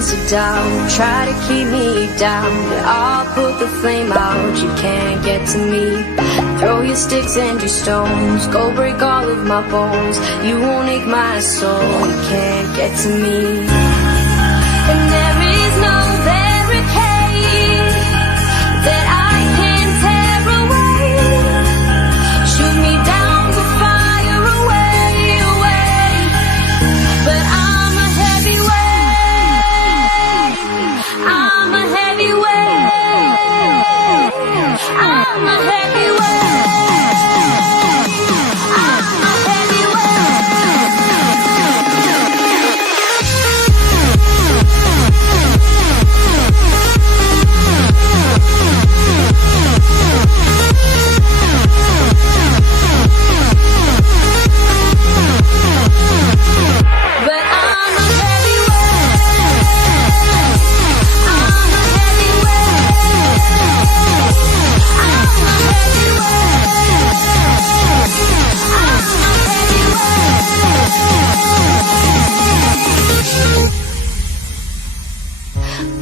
begins to doubt, try to keep me down, but I'll put the flame out, you can't get to me. Throw your sticks and your stones, go break all of my bones, you won't ache my soul, you can't get to me. And there is no barricade that I can tear away. Shoot me down to fire away, away. But I'm a heavyweight. I'm a heavyweight. I'm a heavyweight.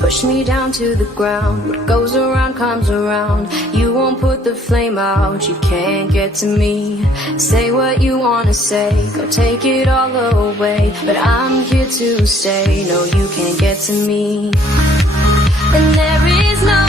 Push me down to the ground, what goes around comes around. You won't put the flame out, you can't get to me. Say what you wanna say, go take it all away, but I'm here to stay, no you can't get to me. And there is no